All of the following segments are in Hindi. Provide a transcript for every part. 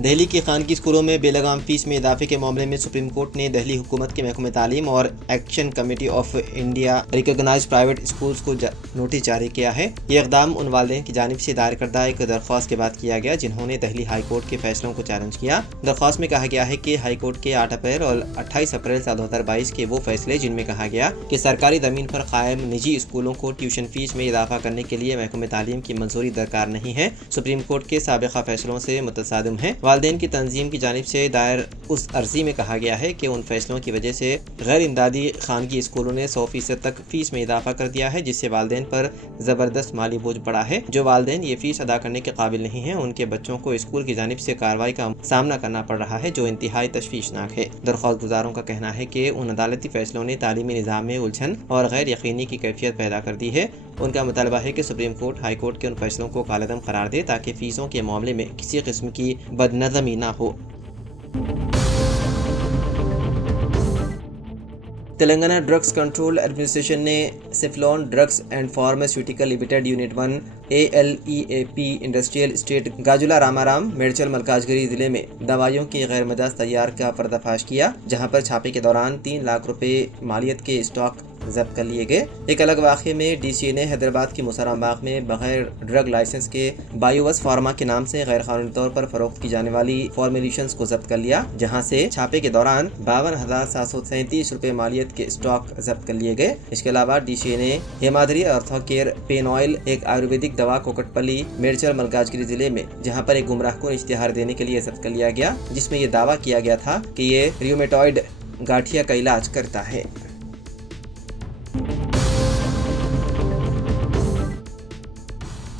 दिल्ली के खानगी स्कूलों में बेलगाम फीस में इजाफे के मामले में सुप्रीम कोर्ट ने दिल्ली हुकूमत के महकमे तालीम और action committee of India recognise private schools को नोटिस जारी किया है। ये इकदाम उन वालिदैन की जानिब से दायर करदा एक दरख्वास्त के बाद किया गया जिन्होंने दिल्ली हाई कोर्ट के फैसलों को चैलेंज किया। दरख्वास्त में कहा गया है कि हाई कोर्ट के 8 अप्रैल और 28 अप्रैल 2022 के वो फैसले जिनमें कहा गया कि सरकारी ज़मीन पर कायम निजी स्कूलों को ट्यूशन फीस में इजाफा करने के लिए महकमे तालीम की मंजूरी दरकार नहीं है, सुप्रीम कोर्ट के साबिक़ा फैसलों से मुतसादिम है। वालिदैन की तंजीम की जानिब से दायर उस अर्जी में कहा गया है कि उन फैसलों की वजह से गैर इमदादी खानगी स्कूलों ने 100% तक फीस में इजाफा कर दिया है, जिससे वालिदैन पर ज़बरदस्त माली बोझ पड़ा है। जो वालिदैन ये फीस अदा करने के काबिल नहीं है, उनके बच्चों को स्कूल की जानिब से कार्रवाई का सामना करना पड़ रहा है, जो इंतहाई तशवीशनाक है। दरख्वास्त गुजारों का कहना है कि उन अदालती फैसलों ने तालीमी निज़ाम में उलझन और गैर यकीनी की कैफियत पैदा कर दी है। उनका मुतालबा है कि सुप्रीम कोर्ट हाई कोर्ट के उन फैसलों को कालेदम करार दे ताकि फीसों के मामले में किसी किस्म की बदनज़मी ना हो। तेलंगाना ड्रग्स कंट्रोल एडमिनिस्ट्रेशन ने Seflon drugs and pharmaceutical limited unit 1 ALEAP industrial estate Gajula Ramaram Medchal Malkajgiri जिले में दवाइयों की गैर मजाज तैयार का पर्दाफाश किया, जहां पर छापे के दौरान 3 लाख रुपए मालियत के स्टॉक जब्त कर लिए गए। एक अलग वाक़े में DCA ने हैदराबाद की मुसराबाग में बगैर ड्रग लाइसेंस के बायोवस फार्मा के नाम से गैर कानूनी तौर पर फरोख्त की जाने वाली फॉर्मुलेशंस को जब्त कर लिया, जहां से छापे के दौरान 52,737 रुपए मालियत के स्टॉक जब्त कर लिए गए। इसके अलावा DCA ने हेमाद्री अर्थोकेयर पेन ऑयल, एक आयुर्वेदिक दवा कोकटपल्ली मेडचल मलकाजगिरी जिले में, जहां पर एक गुमराहकुन इश्तिहार देने के लिए जब्त कर लिया गया, जिसमें यह दावा किया गया था कि ये रियोमेटॉइड गाठिया का इलाज करता है।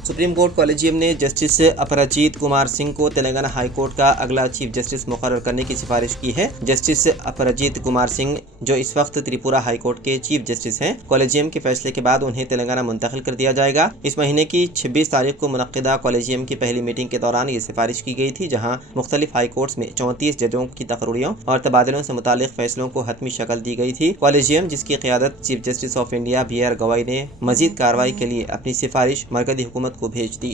सुप्रीम कोर्ट कॉलेजियम ने जस्टिस अपराजीत कुमार सिंह को तेलंगाना हाई कोर्ट का अगला चीफ जस्टिस मुकर्रर करने की सिफारिश की है। जस्टिस अपराजीत कुमार सिंह, जो इस वक्त त्रिपुरा हाई कोर्ट के चीफ जस्टिस हैं, कॉलेजियम के फैसले के बाद उन्हें तेलंगाना मुंतकिल कर दिया जाएगा। इस महीने की 26 तारीख को मुनक्किदा कॉलेजियम की पहली मीटिंग के दौरान ये सिफारिश की गई थी, जहाँ मुख्तलिफ हाई कोर्ट्स में 34 जजों की तकरीरों और तबादलों से मुतालिक फैसलों को हतमी शक्ल दी गई थी। कॉलेजियम, जिसकी क़ियादत chief justice of India BR Gavai ने मजीद कार्रवाई के लिए अपनी सिफारिश मरकज़ी हुकूमत को भेज दी।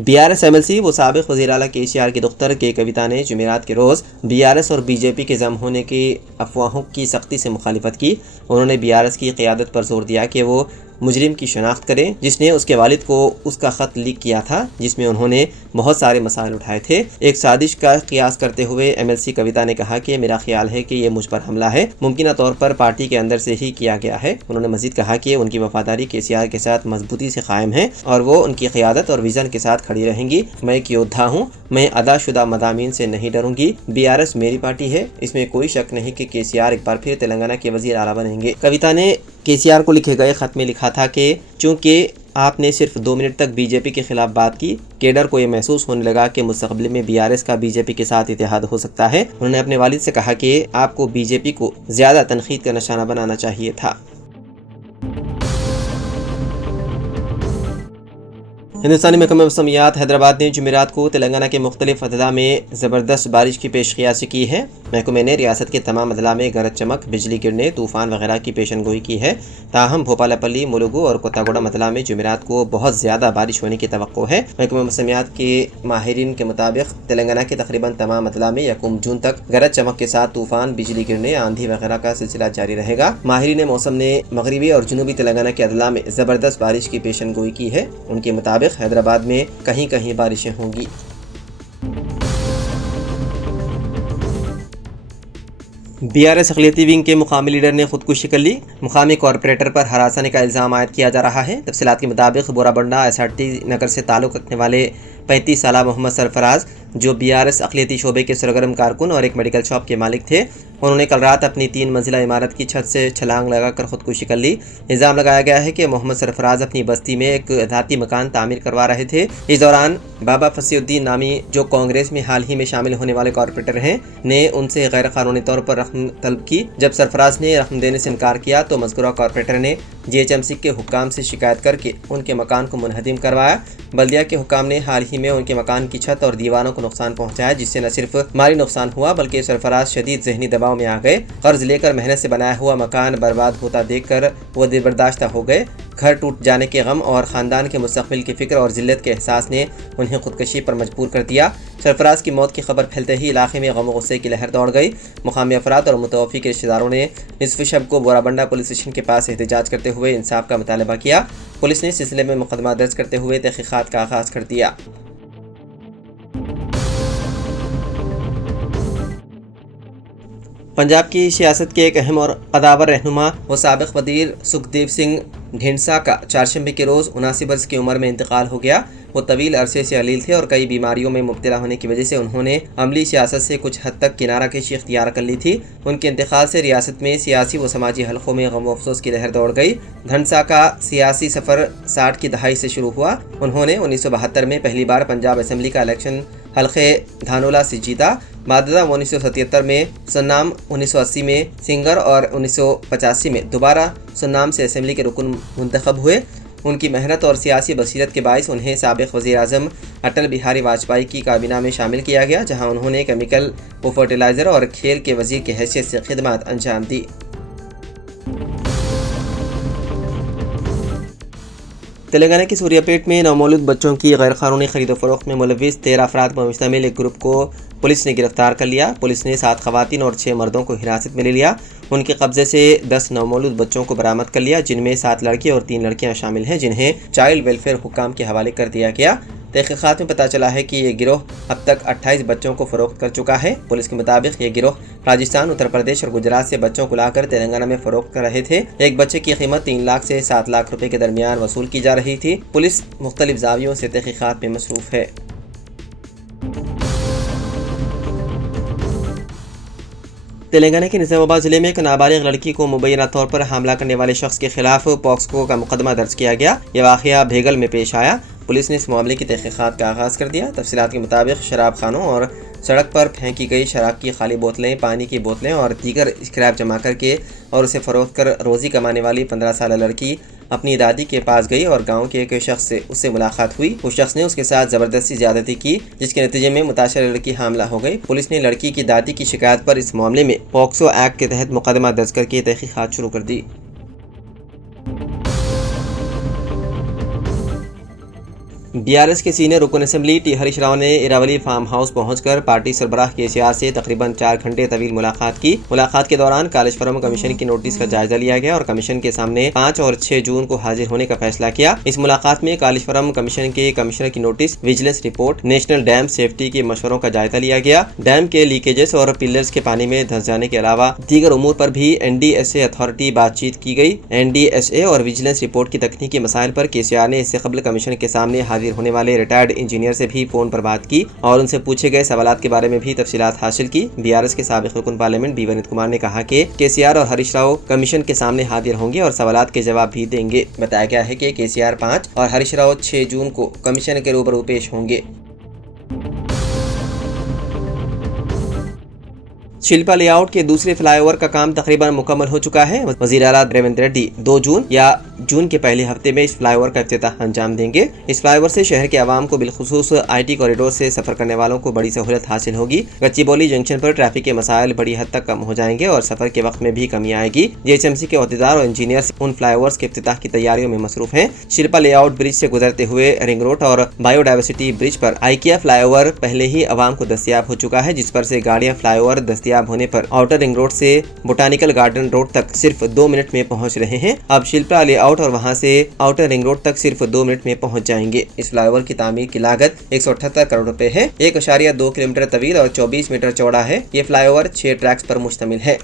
BRS MLC वो साबिक़ वज़ीर आला KCR की दुख्तर के कविता ने जुमेरात के रोज़ BRS और BJP के जम होने की अफवाहों की सख्ती से मुखालिफत की। उन्होंने BRS की क़ियादत पर जोर दिया कि वो मुजरिम की शनाख्त करें जिसने उसके वालिद को उसका ख़त लीक किया था, जिसमें उन्होंने बहुत सारे मसाइल उठाए थे। एक साजिश का क़ियास करते हुए MLC कविता ने कहा कि मेरा ख्याल है कि ये मुझ पर हमला है, मुमकिन तौर पर पार्टी के अंदर से ही किया गया है। उन्होंने मज़ीद कहा कि उनकी वफादारी KCR के साथ मजबूती से कायम है और वो उनकी क़ियादत और विज़न के साथ खड़ी रहेंगी। मैं एक योद्धा हूँ, मैं अदाशुदा मदामीन से नहीं डरूंगी। BRS मेरी पार्टी है, इसमें कोई शक नहीं कि KCR एक बार फिर तेलंगाना के वज़ीर आला बनेंगे। कविता ने KCR को लिखे गए ख़त में लिखा था कि चूँकि आपने सिर्फ 2 मिनट तक BJP के खिलाफ बात की, केडर को ये महसूस होने लगा कि मुस्तक़बिल में BRS का BJP के साथ इत्तेहाद हो सकता है। उन्होंने अपने वालिद से कहा कि आपको BJP को ज़्यादा तनक़ीद का निशाना बनाना चाहिए था। हिंदुस्तानी महकमा मौसमियात हैदराबाद ने जुमेरात को तेलंगाना के मुख्तलिफ अजला में ज़बरदस्त बारिश की पेशकियासी की है। महकमे ने रियासत के तमाम अजला में गरज चमक, बिजली गिरने, तूफ़ान वगैरह की पेशन गोई की है। ताहम भोपालपल्ली, मुलुगु और कोत्तागुड़ा अजला में जुमेरात को बहुत ज़्यादा बारिश होने की तवक्को है। महकमा मौसमियात के माहिरीन के मुताबिक तेलंगाना के तकरीबन तमाम अजला में 1 जून तक गरज चमक के साथ तूफ़ान, बिजली गिरने, आंधी वगैरह का सिलसिला जारी रहेगा। माहिरीन मौसम ने मगरबी और जनूबी तेलंगाना के अजला में ज़बरदस्त बारिश की पेशन गोई की है। उनके मुताबिक हैदराबाद में कहीं कहीं बारिशें होंगी। BRS अक़लियती विंग के मुकामी लीडर ने खुदकुशी कर ली। मुकामी कॉरपोरेटर पर हरासने का इल्ज़ाम आयद किया जा रहा है। तफसीलात के मुताबिक बोराबंडा SRT नगर से ताल्लुक़ रखने वाले 35 साला मोहम्मद सरफराज जो BRS अक़लियती शोबे के सरगर्म कारकुन और एक मेडिकल शॉप के मालिक थे। उन्होंने कल रात अपनी 3 मंजिला इमारत की छत से छलांग लगाकर खुदकुशी कर ली। इल्ज़ाम लगाया गया है कि मोहम्मद सरफराज अपनी बस्ती में एक धाती मकान तामीर करवा रहे थे। इस दौरान बाबा फसीउद्दीन नामी, जो कांग्रेस में हाल ही में शामिल होने वाले कॉरपोरेटर हैं, ने उनसे गैर कानूनी तौर पर रकम तलब की। जब सरफराज ने रकम देने से इनकार किया तो मज़कूरा कॉरपोरेटर ने GHMC के हुक्काम से शिकायत करके उनके मकान को मुनहदिम करवाया। बल्दिया के हुक्काम ने हाल ही में उनके मकान की छत और दीवारों को नुकसान पहुंचाया, जिससे न सिर्फ माली नुकसान हुआ बल्कि सरफराज शदीद ज़हनी दबाव में आ गए। कर्ज लेकर मेहनत से बनाया हुआ मकान बर्बाद होता देखकर वो दिलबर्दाश्त हो गए। घर टूट जाने के गम और ख़ानदान के मुस्तक़बिल की फ़िक्र और ज़िल्लत के एहसास ने उन्हें खुदकशी पर मजबूर कर दिया। सरफराज की मौत की खबर फैलते ही इलाके में गम और गुस्से की लहर दौड़ गई। मुकामी अफराद और मुतवफ़ी के रिश्तेदारों ने निसफ़ शब को बोराबंडा पुलिस स्टेशन के पास एहतजाज करते हुए इंसाफ का मुतालबा किया। पुलिस ने इस सिलसिले में मुकदमा दर्ज करते हुए तहक़ीक़ात का आगाज़ कर दिया। पंजाब की सियासत के एक अहम और कदावर रहनुमा व साबिक़ वज़ीर सुखदेव सिंह ढींडसा का चारशंबे के रोज़ 79 वर्ष की उम्र में इंतकाल हो गया। वो तवील अरसे से अलील थे और कई बीमारियों में मुब्तला होने की वजह से उन्होंने अमली सियासत से कुछ हद तक किनारा कशी इख्तियार कर ली थी। उनके इंतकाल से रियासत में सियासी व समाजी हलकों में गम व अफसोस की लहर दौड़ गई। ढींडसा का सियासी सफ़र 60 की दहाई से शुरू हुआ। उन्होंने 1972 में पहली बार पंजाब असम्बली का इलेक्शन हल्के धानोला से जीता। माददा 1977 में, सन्नाम 1980 में सिंगर और 1985 में दोबारा सन्नाम से असम्बली के रुकन मुंतखब हुए। उनकी मेहनत और सियासी बसीरत के बायस उन्हें साबिक़ वज़ीर आज़म अटल बिहारी वाजपेयी की काबीना में शामिल किया गया, जहां उन्होंने केमिकल व फर्टिलाइज़र और खेल के वज़ीर की हैसियत से खिदमत अंजाम दी। तेलंगाना की सूर्यापेट में नवमौलूद बच्चों की गैरकानूनी खरीद फरोख्त में मुलविस 13 अफराद पर मुश्तमिल एक ग्रुप को पुलिस ने गिरफ्तार कर लिया। पुलिस ने 7 ख़वातीन और 6 मर्दों को हिरासत में ले लिया। उनके कब्जे से 10 नवमौलूद बच्चों को बरामद कर लिया, जिनमें 7 लड़के और 3 लड़कियां शामिल हैं, जिन्हें चाइल्ड वेलफेयर हुक्काम के हवाले कर दिया गया। तहक़ीक़ात में पता चला है कि ये गिरोह अब तक 28 बच्चों को फ़रोख्त कर चुका है। पुलिस के मुताबिक ये गिरोह राजस्थान, उत्तर प्रदेश और गुजरात से बच्चों को लाकर तेलंगाना में फ़रोख्त कर रहे थे। एक बच्चे की कीमत 3 लाख से 7 लाख रुपए के दरमियान वसूल की जा रही थी। पुलिस मुख्तलिफ ज़ावियों से तहक़ीक़ात में मसरूफ़ है। तेलंगाना के निज़ामाबाद ज़िले में एक नाबालिग लड़की को मुबैना तौर पर हमला करने वाले शख्स के खिलाफ पॉक्सको का मुकदमा दर्ज किया गया। यह वाक़या भेगल में पेश आया। पुलिस ने इस मामले की तहक़ीक़ात का आगाज़ कर दिया। तफसीलात के मुताबिक शराब खानों और सड़क पर फेंकी गई शराब की खाली बोतलें, पानी की बोतलें और दीगर स्क्रैप जमा करके और उसे फ़रोख्त कर रोज़ी कमाने वाली 15 साल लड़की अपनी दादी के पास गई और गांव के एक शख्स से उससे मुलाकात हुई। उस शख्स ने उसके साथ ज़बरदस्ती ज़्यादती की, जिसके नतीजे में मुताशर लड़की हामला हो गई। पुलिस ने लड़की की दादी की शिकायत पर इस मामले में पॉक्सो एक्ट के तहत मुकदमा दर्ज करके तहक़ीक़ात शुरू कर दी। BRS के सीनियर रुकन असम्बली टी हरीश राव ने इरावली फार्म हाउस पहुंचकर पार्टी सरबराह KCR से तकरीबन 4 घंटे तवील मुलाकात की। मुलाकात के दौरान कालेजफरम कमीशन की नोटिस का जायजा लिया गया और कमीशन के सामने 5 और 6 जून को हाजिर होने का फैसला किया। इस मुलाकात में कालेजफरम कमीशन के कमिश्नर की notice, vigilance report, national dam safety के मशवरों का जायजा लिया गया। डैम के लीकेजेस और पिलर्स के पानी में धंस जाने के अलावा दीगर उमूर पर भी NDSA अथॉरिटी बातचीत की गई। NDSA और विजिलेंस रिपोर्ट की तकनीकी मसाइल पर KCR ने इससे कबल कमीशन के सामने हाजिर होने वाले रिटायर्ड इंजीनियर से भी फोन पर बात की और उनसे पूछे गए सवालात के बारे में भी तफसीलात हासिल की। BRS के साबिक़ रुकन पार्लियामेंट B वनीत कुमार ने कहा कि KCR और हरीश राव कमीशन के सामने हाजिर होंगे और सवालात के जवाब भी देंगे। बताया गया है कि KCR 5 और हरीश राव 6 जून को कमीशन के रूबरू पेश होंगे। शिल्पा लेआउट के दूसरे फ्लाईओवर का काम तकरीबन मुकम्मल हो चुका है। वज़ीर आला रेवंत रेड्डी 2 जून या जून के पहले हफ्ते में इस फ्लाईओवर का इफ्तिताह अंजाम देंगे। इस फ्लाईओवर से शहर के आवाम को बिलखुसूस IT कॉरिडोर से सफर करने वालों को बड़ी सहूलत हासिल होगी। गच्चीबौली जंक्शन पर ट्रैफिक के मसाइल बड़ी हद तक कम हो जाएंगे और सफर के वक्त में भी कमी आएगी। GHMC के अहदेदार और इंजीनियर उन फ्लाईओवर्स के इफ्तिताह की तैयारियों में मसरूफ हैं। शिल्पा लेआउट ब्रिज से गुजरते हुए रिंग रोड और बायोडाइवर्सिटी ब्रिज पर IKEA फ्लाईओवर पहले ही आवाम को दस्तियाब हो चुका है, जिस पर से गाड़ियां फ्लाईओवर दस्तियाब होने पर आउटर रिंग रोड से बोटानिकल गार्डन रोड तक सिर्फ 2 मिनट में पहुंच रहे हैं। अब शिल्पा लेआउट और वहां से आउटर रिंग रोड तक सिर्फ 2 मिनट में पहुंच जाएंगे। इस फ्लाईओवर की तामीर की लागत 178 करोड़ रुपए है। 1.2 किलोमीटर तवील और 24 मीटर चौड़ा है। ये फ्लाईओवर 6 ट्रैक्स पर मुश्तमिल है।